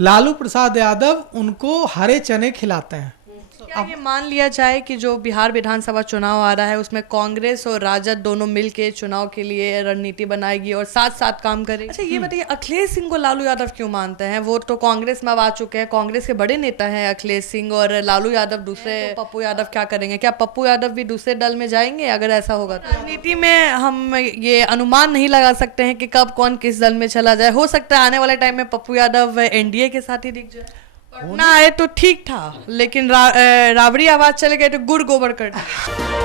लालू प्रसाद यादव उनको हरे चने खिलाते हैं। क्या ये मान लिया जाए कि जो बिहार विधानसभा चुनाव आ रहा है उसमें कांग्रेस और राजद दोनों मिलके चुनाव के लिए रणनीति बनाएगी और साथ साथ काम करेगी? अच्छा ये बताइए, अखिलेश सिंह को लालू यादव क्यों मानते हैं? वो तो कांग्रेस में अब आ चुके हैं, कांग्रेस के बड़े नेता हैं अखिलेश सिंह, और लालू यादव दूसरे, तो पप्पू यादव क्या करेंगे? क्या पप्पू यादव भी दूसरे दल में जाएंगे अगर ऐसा होगा? राजनीति में हम ये अनुमान नहीं लगा सकते हैं कि कब कौन किस दल में चला जाए। हो सकता है आने वाले टाइम में पप्पू यादव एनडीए के साथ ही दिख जाए। पटना आए तो ठीक था, लेकिन राबड़ी आवाज चले गए तो गुड़ गोबर कर दिया।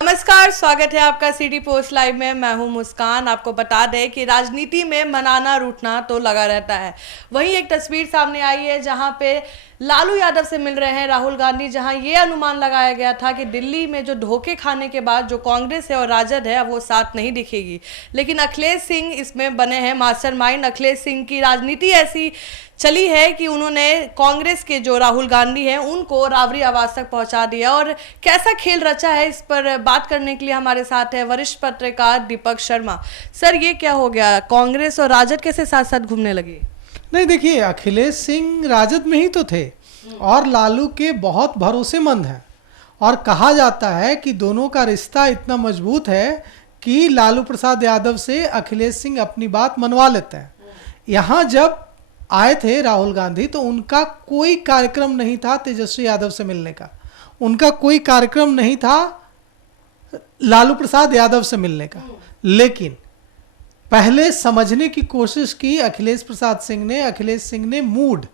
नमस्कार, स्वागत है आपका सिटी पोस्ट लाइव में। मैं हूं मुस्कान। आपको बता दें कि राजनीति में मनाना रूठना तो लगा रहता है। वहीं एक तस्वीर सामने आई है जहां पे लालू यादव से मिल रहे हैं राहुल गांधी, जहां ये अनुमान लगाया गया था कि दिल्ली में जो धोखे खाने के बाद जो कांग्रेस है और राजद है वो साथ नहीं दिखेगी, लेकिन अखिलेश सिंह इसमें बने हैं मास्टरमाइंड। अखिलेश सिंह की राजनीति ऐसी चली है कि उन्होंने कांग्रेस के जो राहुल गांधी हैं उनको राबड़ी आवाज तक पहुंचा दिया। और कैसा खेल रचा है, इस पर बात करने के लिए हमारे साथ है वरिष्ठ पत्रकार दीपक शर्मा। सर, ये क्या हो गया? कांग्रेस और राजद कैसे साथ साथ घूमने लगे? नहीं, देखिए, अखिलेश सिंह राजद में ही तो थे और लालू के बहुत भरोसेमंद हैं, और कहा जाता है कि दोनों का रिश्ता इतना मजबूत है कि लालू प्रसाद यादव से अखिलेश सिंह अपनी बात मनवा लेते हैं। यहाँ जब आए थे राहुल गांधी तो उनका कोई कार्यक्रम नहीं था तेजस्वी यादव से मिलने का, उनका कोई कार्यक्रम नहीं था लालू प्रसाद यादव से मिलने का, लेकिन पहले समझने की कोशिश की अखिलेश सिंह ने मूड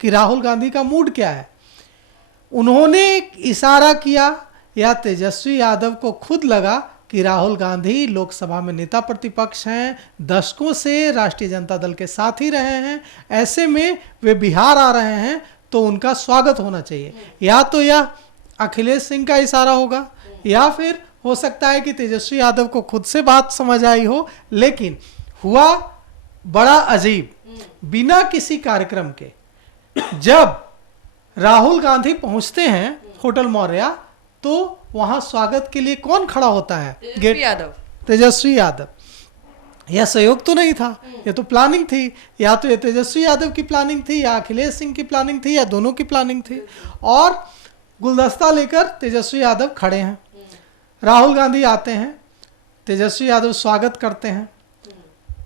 कि राहुल गांधी का मूड क्या है। उन्होंने एक इशारा किया, या तेजस्वी यादव को खुद लगा कि राहुल गांधी लोकसभा में नेता प्रतिपक्ष हैं, दशकों से राष्ट्रीय जनता दल के साथ ही रहे हैं, ऐसे में वे बिहार आ रहे हैं तो उनका स्वागत होना चाहिए। या तो यह अखिलेश सिंह का इशारा होगा, या फिर हो सकता है कि तेजस्वी यादव को खुद से बात समझ आई हो। लेकिन हुआ बड़ा अजीब, बिना किसी कार्यक्रम के जब राहुल गांधी पहुंचते हैं होटल मौर्या तो वहां स्वागत के लिए कौन खड़ा होता है? तेजस्वी यादव। यह सहयोग तो नहीं था, यह तो प्लानिंग थी। या तो ये तेजस्वी यादव की प्लानिंग थी, या अखिलेश सिंह की प्लानिंग थी, या दोनों की प्लानिंग थी। और गुलदस्ता लेकर तेजस्वी यादव खड़े हैं, राहुल गांधी आते हैं, तेजस्वी यादव स्वागत करते हैं,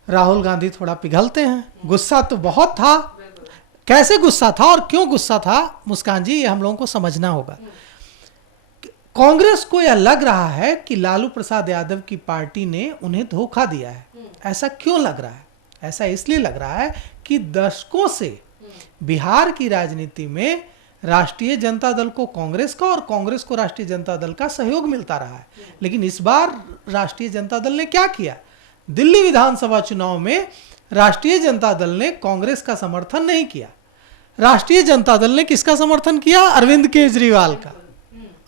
राहुल गांधी थोड़ा पिघलते हैं। गुस्सा तो बहुत था, कैसे गुस्सा था और क्यों गुस्सा था मुस्कान जी, ये हम लोगों को समझना होगा। कांग्रेस को यह लग रहा है कि लालू प्रसाद यादव की पार्टी ने उन्हें धोखा दिया है। ऐसा क्यों लग रहा है? ऐसा इसलिए लग रहा है कि दशकों से बिहार की राजनीति में राष्ट्रीय जनता दल को कांग्रेस का और कांग्रेस को राष्ट्रीय जनता दल का सहयोग मिलता रहा है। लेकिन इस बार राष्ट्रीय जनता दल ने क्या किया? दिल्ली विधानसभा चुनाव में राष्ट्रीय जनता दल ने कांग्रेस का समर्थन नहीं किया। राष्ट्रीय जनता दल ने किसका समर्थन किया? अरविंद केजरीवाल का,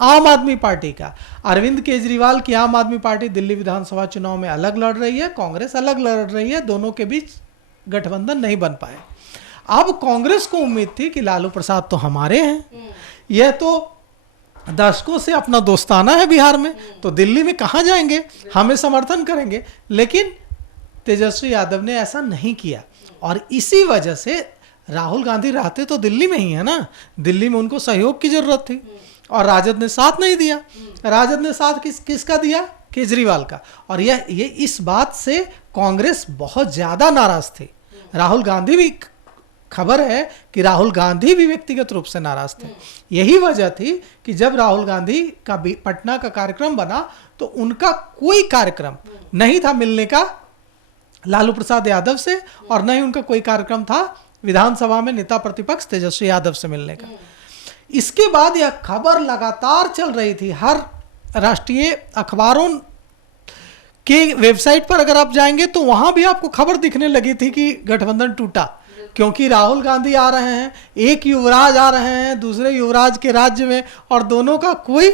आम आदमी पार्टी का। अरविंद केजरीवाल की आम आदमी पार्टी दिल्ली विधानसभा चुनाव में अलग लड़ रही है, कांग्रेस अलग लड़ रही है, दोनों के बीच गठबंधन नहीं बन पाए। अब कांग्रेस को उम्मीद थी कि लालू प्रसाद तो हमारे हैं, यह तो दशकों से अपना दोस्ताना है बिहार में, तो दिल्ली में कहाँ जाएंगे, हमें समर्थन करेंगे। लेकिन तेजस्वी यादव ने ऐसा नहीं किया, और इसी वजह से राहुल गांधी रहते तो दिल्ली में ही है ना, दिल्ली में उनको सहयोग की जरूरत थी, और राजद ने साथ नहीं दिया। राजद ने साथ किसका दिया? केजरीवाल का। और ये इस बात से कांग्रेस बहुत ज्यादा नाराज थी। राहुल गांधी भी, खबर है कि राहुल गांधी भी व्यक्तिगत रूप से नाराज थे। यही वजह थी कि जब राहुल गांधी का पटना का कार्यक्रम बना तो उनका कोई कार्यक्रम नहीं था मिलने का लालू प्रसाद यादव से, और न ही उनका कोई कार्यक्रम था विधानसभा में नेता प्रतिपक्ष तेजस्वी यादव से मिलने का। इसके बाद यह खबर लगातार चल रही थी, हर राष्ट्रीय अखबारों के वेबसाइट पर अगर आप जाएंगे तो वहां भी आपको खबर दिखने लगी थी कि गठबंधन टूटा, क्योंकि राहुल गांधी आ रहे हैं, एक युवराज आ रहे हैं दूसरे युवराज के राज्य में, और दोनों का कोई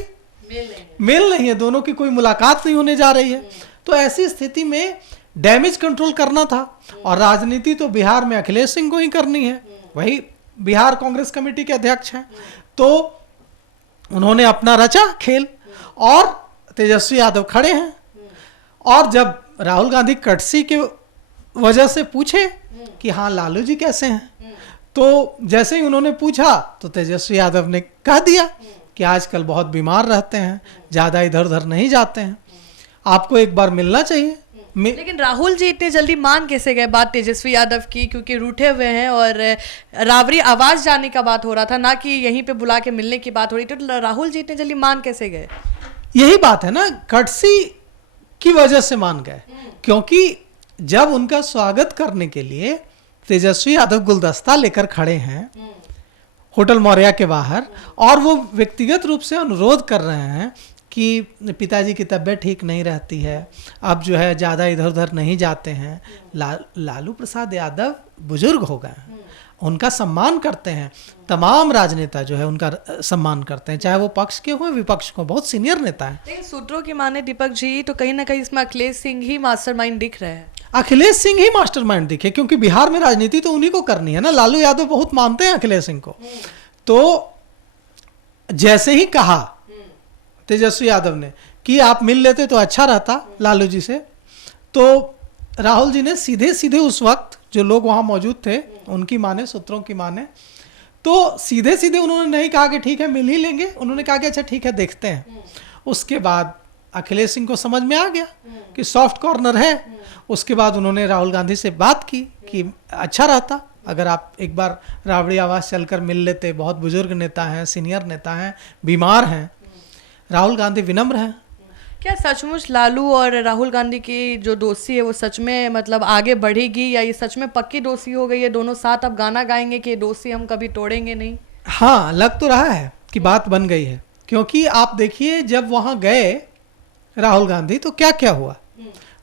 मेल नहीं है, दोनों की कोई मुलाकात नहीं होने जा रही है। तो ऐसी स्थिति में डैमेज कंट्रोल करना था, और राजनीति तो बिहार में अखिलेश सिंह को ही करनी है, वही बिहार कांग्रेस कमेटी के अध्यक्ष हैं। तो उन्होंने अपना रचा खेल, और तेजस्वी यादव खड़े हैं। और जब राहुल गांधी कटसी के वजह से पूछे कि हाँ लालू जी कैसे हैं। तो जैसे ही उन्होंने पूछा तो तेजस्वी यादव ने कह दिया कि आजकल बहुत बीमार रहते हैं, ज़्यादा इधर उधर नहीं जाते हैं, आपको एक बार मिलना चाहिए। लेकिन राहुल जी इतने जल्दी मान कैसे गए बात तेजस्वी यादव की, क्योंकि रूठे हुए हैं और राबरी आवाज जाने का बात हो रहा था, ना कि यहीं पे बुला के मिलने की बात हो रही थी, तो राहुल जी इतने जल्दी मान कैसे गए? यही बात है ना, कटसी की वजह से मान गए, क्योंकि जब उनका स्वागत करने के लिए तेजस्वी यादव गुलदस्ता लेकर खड़े हैं होटल मौर्या के बाहर और वो व्यक्तिगत रूप से अनुरोध कर रहे हैं कि पिताजी की तबीयत ठीक नहीं रहती है, अब जो है ज़्यादा इधर उधर नहीं जाते हैं। लालू प्रसाद यादव बुजुर्ग हो गए हैं, उनका सम्मान करते हैं, तमाम राजनेता जो है उनका सम्मान करते हैं, चाहे वो पक्ष के हों विपक्ष को, बहुत सीनियर नेता हैं। लेकिन सूत्रों की माने दीपक जी तो कहीं ना कहीं इसमें अखिलेश सिंह ही मास्टरमाइंड दिख रहे हैं। अखिलेश सिंह ही मास्टरमाइंड दिखे, क्योंकि बिहार में राजनीति तो उन्हीं को करनी है ना। लालू यादव बहुत मानते हैं अखिलेश सिंह को। तो जैसे ही कहा तेजस्वी यादव ने कि आप मिल लेते तो अच्छा रहता लालू जी से, तो राहुल जी ने सीधे सीधे उस वक्त जो लोग वहाँ मौजूद थे उनकी माने, सूत्रों की माने, तो सीधे सीधे उन्होंने नहीं कहा कि ठीक है मिल ही लेंगे, उन्होंने कहा कि अच्छा ठीक है देखते हैं। उसके बाद अखिलेश सिंह को समझ में आ गया कि सॉफ्ट कॉर्नर है। उसके बाद उन्होंने राहुल गांधी से बात की कि अच्छा रहता अगर आप एक बार राबड़ी आवाज चलकर मिल लेते, बहुत बुजुर्ग नेता हैं, सीनियर नेता हैं, बीमार हैं। राहुल गांधी विनम्र हैं। क्या सचमुच लालू और राहुल गांधी की जो दोस्ती है वो सच में मतलब आगे बढ़ेगी, या ये सच में पक्की दोस्ती हो गई है, दोनों साथ अब गाना गाएंगे कि ये दोस्ती हम कभी तोड़ेंगे नहीं? हाँ, लग तो रहा है कि बात बन गई है, क्योंकि आप देखिए जब वहाँ गए राहुल गांधी तो क्या क्या हुआ।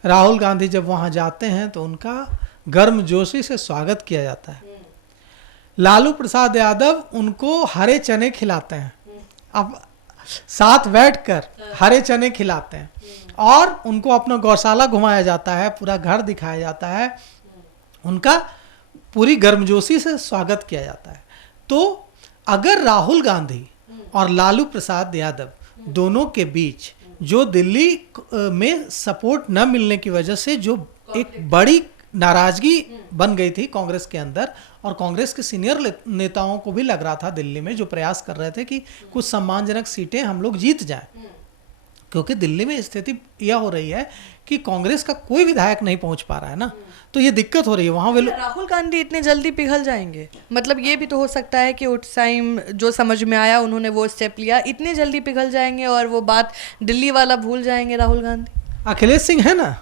राहुल गांधी जब वहाँ जाते हैं तो उनका गर्मजोशी से स्वागत किया जाता है। लालू प्रसाद यादव उनको हरे चने खिलाते हैं, अब साथ बैठकर हरे चने खिलाते हैं और उनको अपना गौशाला घुमाया जाता है, पूरा घर दिखाया जाता है, उनका पूरी गर्मजोशी से स्वागत किया जाता है। तो अगर राहुल गांधी और लालू प्रसाद यादव दोनों के बीच जो दिल्ली में सपोर्ट न मिलने की वजह से जो एक बड़ी नाराजगी बन गई थी कांग्रेस के अंदर, और कांग्रेस के सीनियर नेताओं को भी लग रहा था दिल्ली में, जो प्रयास कर रहे थे कि कुछ सम्मानजनक सीटें हम लोग जीत जाएं, क्योंकि दिल्ली में स्थिति यह हो रही है कि कांग्रेस का कोई विधायक नहीं पहुंच पा रहा है ना, तो ये दिक्कत हो रही है वहां। राहुल गांधी इतने जल्दी पिघल जाएंगे? मतलब ये भी तो हो सकता है कि उस टाइम जो समझ में आया उन्होंने वो स्टेप लिया, इतने जल्दी पिघल जाएंगे और वो बात दिल्ली वाला भूल जाएंगे राहुल गांधी? अखिलेश सिंह है ना,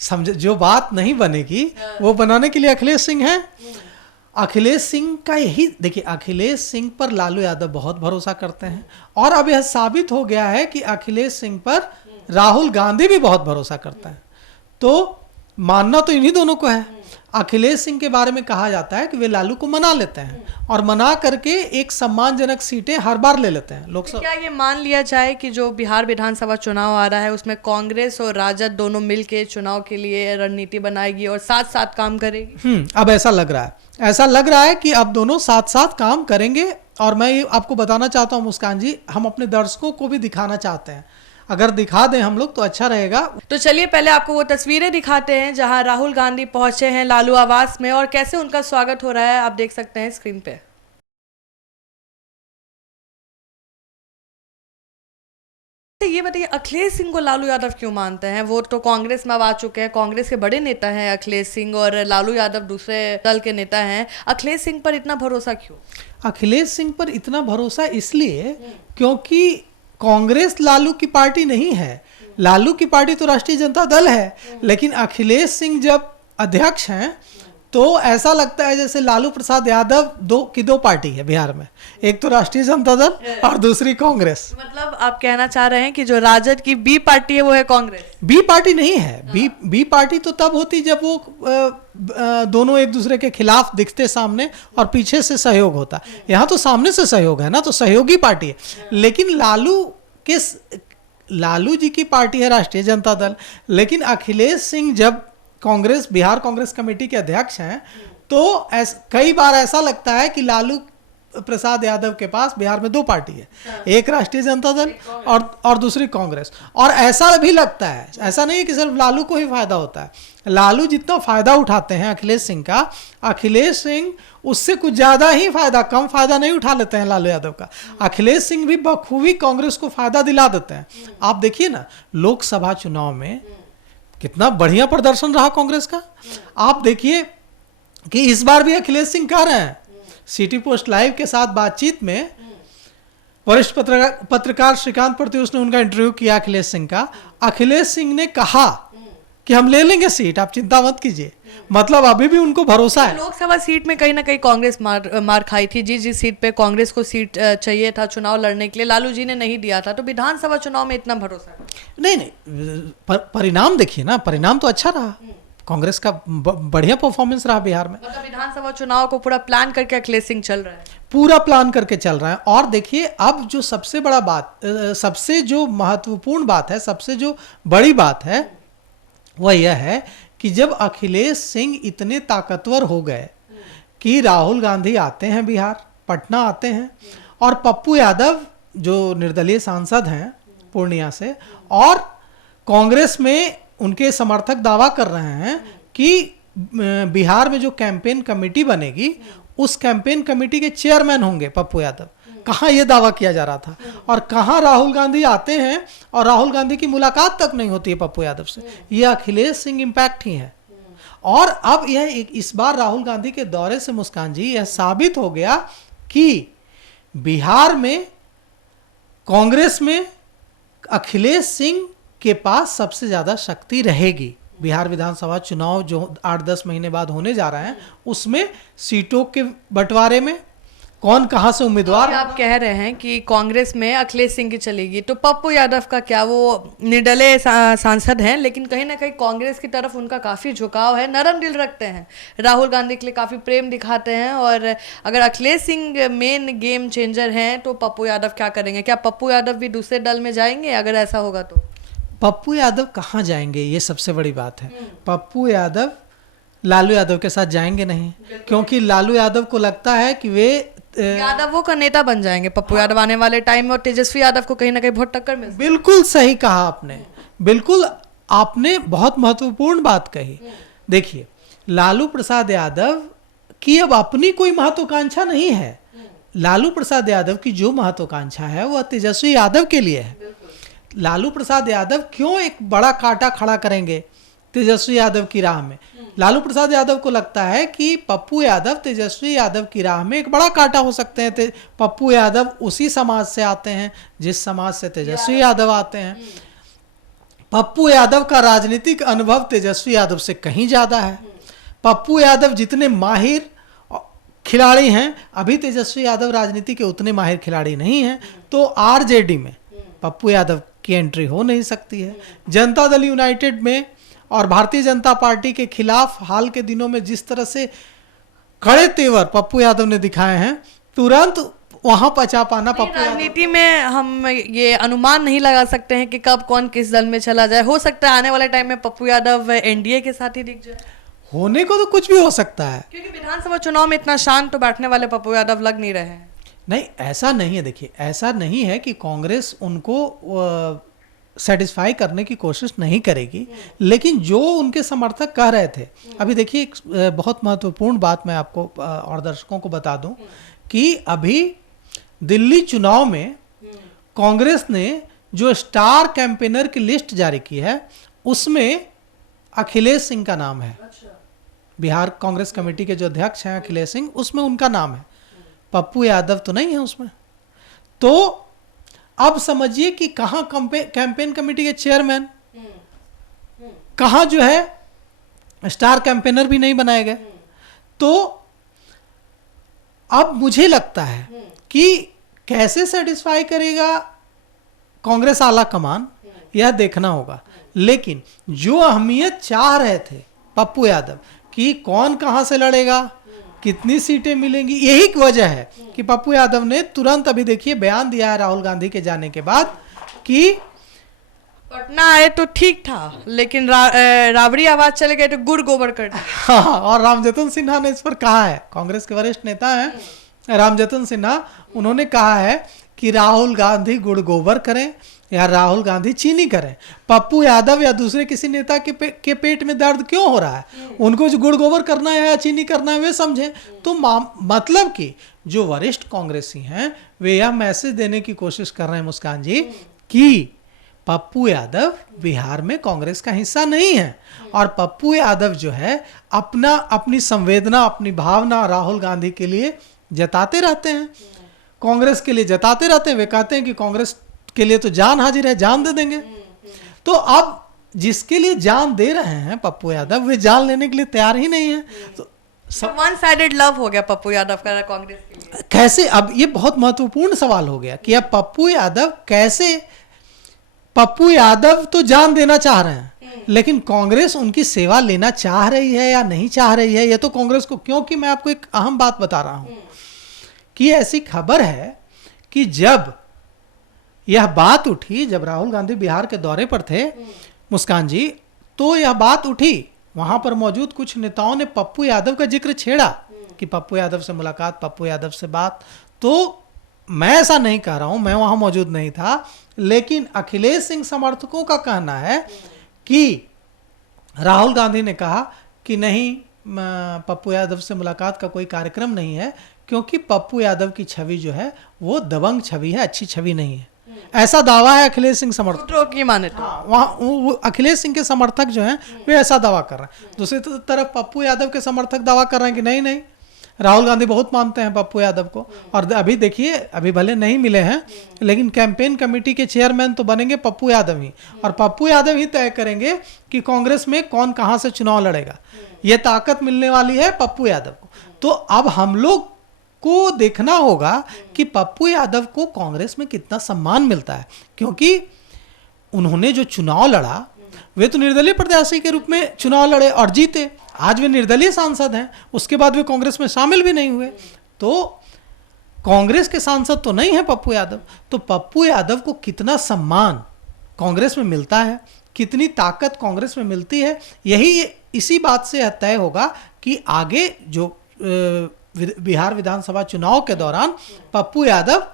समझे, जो बात नहीं बनेगी वो बनाने के लिए अखिलेश सिंह है। अखिलेश सिंह का यही देखिए, अखिलेश सिंह पर लालू यादव बहुत भरोसा करते हैं और अब यह साबित हो गया है कि अखिलेश सिंह पर राहुल गांधी भी बहुत भरोसा करता है। तो मानना तो इन्हीं दोनों को है। अखिलेश सिंह के बारे में कहा जाता है कि वे लालू को मना लेते हैं और मना करके एक सम्मानजनक सीटें हर बार ले लेते हैं लोकसभा। क्या ये मान लिया जाए कि जो बिहार विधानसभा चुनाव आ रहा है उसमें कांग्रेस और राजद दोनों मिलके चुनाव के लिए रणनीति बनाएगी और साथ साथ काम करेगी? अब ऐसा लग रहा है कि अब दोनों साथ साथ काम करेंगे। और मैं ये आपको बताना चाहता हूँ मुस्कान जी, हम अपने दर्शकों को भी दिखाना चाहते हैं, अगर दिखा दें हम लोग तो अच्छा रहेगा। तो चलिए पहले आपको वो तस्वीरें दिखाते हैं जहां राहुल गांधी पहुंचे हैं लालू आवास में और कैसे उनका स्वागत हो रहा है, आप देख सकते हैं स्क्रीन पे। ये बताइए, अखिलेश सिंह को लालू यादव क्यों मानते हैं? वो तो कांग्रेस में अब आ चुके हैं, कांग्रेस के बड़े नेता हैं अखिलेश सिंह, और लालू यादव दूसरे दल के नेता हैं। अखिलेश सिंह पर इतना भरोसा क्यों? अखिलेश सिंह पर इतना भरोसा इसलिए क्योंकि कांग्रेस लालू की पार्टी नहीं है, लालू की पार्टी तो राष्ट्रीय जनता दल है, लेकिन अखिलेश सिंह जब अध्यक्ष हैं तो ऐसा लगता है जैसे लालू प्रसाद यादव दो पार्टी है बिहार में, एक तो राष्ट्रीय जनता दल और दूसरी कांग्रेस। मतलब आप कहना चाह रहे हैं कि जो राजद की बी पार्टी है वो है कांग्रेस? बी पार्टी नहीं है। बी पार्टी तो तब होती जब वो दोनों एक दूसरे के खिलाफ दिखते सामने और पीछे से सहयोग होता। यहाँ तो सामने से सहयोग है ना, तो सहयोगी पार्टी है। लेकिन लालू जी की पार्टी है राष्ट्रीय जनता दल, लेकिन अखिलेश सिंह जब बिहार कांग्रेस कमेटी के अध्यक्ष हैं तो कई बार ऐसा लगता है कि लालू प्रसाद यादव के पास बिहार में दो पार्टी है, एक राष्ट्रीय जनता दल और दूसरी कांग्रेस। और ऐसा भी लगता है, ऐसा नहीं है कि सिर्फ लालू को ही फायदा होता है, लालू जितना फायदा उठाते हैं अखिलेश सिंह का, अखिलेश सिंह उससे कुछ ज्यादा ही फायदा, कम फायदा नहीं उठा लेते हैं लालू यादव का। अखिलेश सिंह भी बखूबी कांग्रेस को फायदा दिला देते हैं। आप देखिए ना, लोकसभा चुनाव में कितना बढ़िया प्रदर्शन रहा कांग्रेस का। आप देखिए कि इस बार भी अखिलेश सिंह कह रहे हैं, सिटी पोस्ट लाइव के साथ बातचीत में वरिष्ठ पत्रकार श्रीकांत प्रत्युष ने उनका इंटरव्यू किया अखिलेश सिंह का। अखिलेश सिंह ने कहा कि हम ले लेंगे सीट, आप चिंता मत कीजिए। मतलब अभी भी उनको भरोसा है। लोकसभा सीट में कहीं ना कहीं कांग्रेस मार खाई थी। जिस सीट पे कांग्रेस को सीट चाहिए था चुनाव लड़ने के लिए, लालू जी ने नहीं दिया था, तो विधानसभा चुनाव में इतना भरोसा नहीं, परिणाम देखिए ना, परिणाम तो अच्छा रहा, कांग्रेस का बढ़िया परफॉर्मेंस रहा बिहार में। मतलब विधानसभा चुनाव को पूरा प्लान करके अखिलेश सिंह चल रहा है, पूरा प्लान करके चल रहा है। और देखिए अब जो सबसे बड़ा बात, सबसे जो महत्वपूर्ण बात है, सबसे जो बड़ी बात है वह यह है कि जब अखिलेश सिंह इतने ताकतवर हो गए कि राहुल गांधी आते हैं बिहार, पटना आते हैं, और पप्पू यादव जो निर्दलीय सांसद हैं पूर्णिया से, और कांग्रेस में उनके समर्थक दावा कर रहे हैं कि बिहार में जो कैंपेन कमेटी बनेगी उस कैंपेन कमेटी के चेयरमैन होंगे पप्पू यादव। कहाँ ये दावा किया जा रहा था, और कहाँ राहुल गांधी आते हैं और राहुल गांधी की मुलाकात तक नहीं होती है पप्पू यादव से। ये अखिलेश सिंह इम्पैक्ट ही है। और अब यह इस बार राहुल गांधी के दौरे से मुस्कान जी यह साबित हो गया कि बिहार में कांग्रेस में अखिलेश सिंह के पास सबसे ज्यादा शक्ति रहेगी। बिहार विधानसभा चुनाव जो 8-10 महीने बाद होने जा रहे हैं, उसमें सीटों के बंटवारे में कौन कहां से उम्मीदवार। आप कह रहे हैं कि कांग्रेस में अखिलेश सिंह की चलेगी, तो पप्पू यादव का क्या, वो निर्दलीय सांसद हैं लेकिन कहीं ना कहीं कांग्रेस की तरफ उनका काफी झुकाव है, नरम दिल रखते हैं, राहुल गांधी के लिए काफी प्रेम दिखाते हैं। और अगर Akhilesh Singh main game changer हैं तो पप्पू यादव क्या करेंगे? क्या पप्पू यादव भी दूसरे दल में जाएंगे अगर ऐसा होगा तो? पप्पू यादव कहाँ जाएंगे, ये सबसे बड़ी बात है। पप्पू यादव लालू यादव के साथ जाएंगे नहीं, क्योंकि लालू यादव को लगता है कि वे यादवों का नेता बन जाएंगे पप्पू यादव आने वाले टाइम में, और तेजस्वी यादव को कहीं ना कहीं बहुत टक्कर मिल। बिल्कुल सही कहा आपने, बिल्कुल आपने बहुत महत्वपूर्ण बात कही। देखिए, लालू प्रसाद यादव की अब अपनी कोई महत्वाकांक्षा नहीं है। लालू प्रसाद यादव की जो महत्वाकांक्षा है वह तेजस्वी यादव के लिए है। लालू प्रसाद यादव क्यों एक बड़ा कांटा खड़ा करेंगे तेजस्वी यादव की राह में? लालू प्रसाद यादव को लगता है कि पप्पू यादव तेजस्वी यादव की राह में एक बड़ा कांटा हो सकते हैं। पप्पू यादव उसी समाज से आते हैं जिस समाज से तेजस्वी यादव आते हैं। पप्पू यादव का राजनीतिक अनुभव तेजस्वी यादव से कहीं ज्यादा है। पप्पू यादव जितने माहिर खिलाड़ी हैं, अभी तेजस्वी यादव राजनीति के उतने माहिर खिलाड़ी नहीं हैं, तो आरजेडी में पप्पू यादव की एंट्री हो नहीं सकती है। जनता दल यूनाइटेड में और भारतीय जनता पार्टी के खिलाफ हाल के दिनों में जिस तरह से कड़े तेवर पप्पू यादव ने दिखाए हैं, तुरंत वहां पचा पाना पप्पू यादव। राजनीति में हम ये अनुमान नहीं लगा सकते हैं कि कब कौन किस दल में चला जाए। हो सकता है आने वाले टाइम में पप्पू यादव एनडीए के साथ ही दिख जाए। होने को तो कुछ भी हो सकता है, क्योंकि विधानसभा चुनाव में इतना शांत तो बैठने वाले पप्पू यादव लग नहीं रहे हैं। नहीं, ऐसा नहीं है। देखिए, ऐसा नहीं है कि कांग्रेस उनको सेटिस्फाई करने की कोशिश नहीं करेगी, लेकिन जो उनके समर्थक कह रहे थे, अभी देखिए एक बहुत महत्वपूर्ण बात मैं आपको और दर्शकों को बता दूं कि अभी दिल्ली चुनाव में कांग्रेस ने जो स्टार कैंपेनर की लिस्ट जारी की है उसमें अखिलेश सिंह का नाम है। बिहार कांग्रेस कमेटी के जो अध्यक्ष हैं अखिलेश सिंह, उसमें उनका नाम है। पप्पू यादव तो नहीं है उसमें। तो अब समझिए कि कहां कैंपेन कमेटी के चेयरमैन, कहां जो है स्टार कैंपेनर भी नहीं बनाए गए। तो अब मुझे लगता है कि कैसे सेटिस्फाई करेगा कांग्रेस आला कमान, यह देखना होगा। लेकिन जो अहमियत चाह रहे थे पप्पू यादव कि कौन कहां से लड़ेगा, कितनी सीटें मिलेंगी, यही वजह है कि पप्पू यादव ने तुरंत अभी देखिए बयान दिया है राहुल गांधी के जाने के बाद कि पटना आए तो ठीक था, लेकिन राबड़ी आवाज चले गए तो गुड़ गोबर कर दिया। हाँ, और रामजतन सिन्हा ने इस पर कहा है, कांग्रेस के वरिष्ठ नेता हैं रामजतन सिन्हा, उन्होंने कहा है कि राहुल गांधी गुड़ गोबर करें या राहुल गांधी चीनी करें, पप्पू यादव या दूसरे किसी नेता के पेट में दर्द क्यों हो रहा है, उनको जो गुड़ गोबर करना है या चीनी करना है वे समझें। तो मतलब कि जो वरिष्ठ कांग्रेसी हैं वे यह मैसेज देने की कोशिश कर रहे हैं मुस्कान जी कि पप्पू यादव बिहार में कांग्रेस का हिस्सा नहीं है, और पप्पू यादव जो है अपनी संवेदना, अपनी भावना राहुल गांधी के लिए जताते रहते हैं, कांग्रेस के लिए जताते रहते हैं। वे कहते हैं कि कांग्रेस के लिए तो जान हाजिर है, जान दे देंगे। तो अब जिसके लिए जान दे रहे हैं पप्पू यादव, वे जान लेने के लिए तैयार ही नहीं है। तो वन साइडेड लव हो गया पप्पू यादव का कांग्रेस के लिए। कैसे, अब ये बहुत महत्वपूर्ण सवाल हो गया कि अब पप्पू यादव कैसे, पप्पू यादव तो जान देना चाह रहे हैं लेकिन कांग्रेस उनकी सेवा लेना चाह रही है या नहीं चाह रही है, ये तो कांग्रेस को, क्योंकि मैं आपको एक अहम बात बता रहा हूं कि ऐसी खबर है कि जब यह बात उठी, जब राहुल गांधी बिहार के दौरे पर थे मुस्कान जी, तो यह बात उठी, वहां पर मौजूद कुछ नेताओं ने पप्पू यादव का जिक्र छेड़ा कि पप्पू यादव से मुलाकात, पप्पू यादव से बात। तो मैं ऐसा नहीं कह रहा हूं, मैं वहां मौजूद नहीं था, लेकिन अखिलेश सिंह समर्थकों का कहना है कि राहुल गांधी ने कहा कि नहीं, पप्पू यादव से मुलाकात का कोई कार्यक्रम नहीं है, क्योंकि पप्पू यादव की छवि जो है वो दबंग छवि है, अच्छी छवि नहीं है। ऐसा दावा है अखिलेश सिंह समर्थक की माने तो। हाँ, वहाँ अखिलेश सिंह के समर्थक जो हैं वे ऐसा दावा कर रहे हैं। दूसरी तरफ पप्पू यादव के समर्थक दावा कर रहे हैं कि नहीं नहीं, राहुल गांधी बहुत मानते हैं पप्पू यादव को, और अभी देखिए, अभी भले नहीं मिले हैं लेकिन कैंपेन कमेटी के चेयरमैन तो बनेंगे पप्पू यादव ही, और पप्पू यादव ही तय करेंगे कि कांग्रेस में कौन कहां से चुनाव लड़ेगा। ये ताकत मिलने वाली है पप्पू यादव को। तो अब हम लोग को देखना होगा कि पप्पू यादव को कांग्रेस में कितना सम्मान मिलता है, क्योंकि उन्होंने जो चुनाव लड़ा वे तो निर्दलीय प्रत्याशी के रूप में चुनाव लड़े और जीते। आज वे निर्दलीय सांसद हैं, उसके बाद वे कांग्रेस में शामिल भी नहीं हुए, तो कांग्रेस के सांसद तो नहीं है पप्पू यादव। तो पप्पू यादव को कितना सम्मान कांग्रेस में मिलता है, कितनी ताकत कांग्रेस में मिलती है, यही इसी बात से तय होगा कि आगे जो बिहार विधानसभा चुनाव के दौरान पप्पू यादव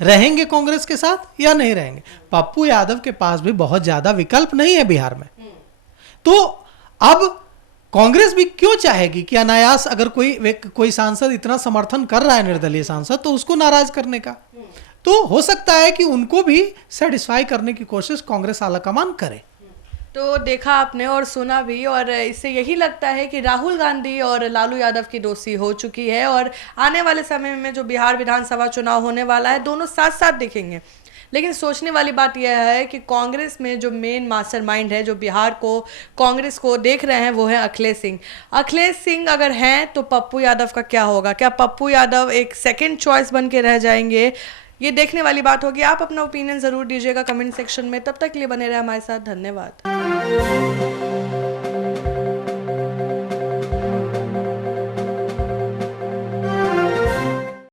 रहेंगे कांग्रेस के साथ या नहीं रहेंगे। पप्पू यादव के पास भी बहुत ज्यादा विकल्प नहीं है बिहार में। तो अब कांग्रेस भी क्यों चाहेगी कि अनायास अगर कोई सांसद इतना समर्थन कर रहा है, निर्दलीय सांसद, तो उसको नाराज करने का। तो हो सकता है कि उनको भी सेटिस्फाई करने की कोशिश कांग्रेस आलाकमान करे। तो देखा आपने और सुना भी, और इससे यही लगता है कि राहुल गांधी और लालू यादव की दोस्ती हो चुकी है, और आने वाले समय में जो बिहार विधानसभा चुनाव होने वाला है दोनों साथ साथ दिखेंगे। लेकिन सोचने वाली बात यह है कि कांग्रेस में जो मेन मास्टरमाइंड है, जो बिहार को, कांग्रेस को देख रहे हैं, वो है अखिलेश सिंह। अखिलेश सिंह अगर हैं तो पप्पू यादव का क्या होगा? क्या पप्पू यादव एक सेकंड चॉइस बन के रह जाएंगे? ये देखने वाली बात होगी। आप अपना ओपिनियन ज़रूर दीजिएगा कमेंट सेक्शन में। तब तक के लिए बने रहे हमारे साथ। धन्यवाद।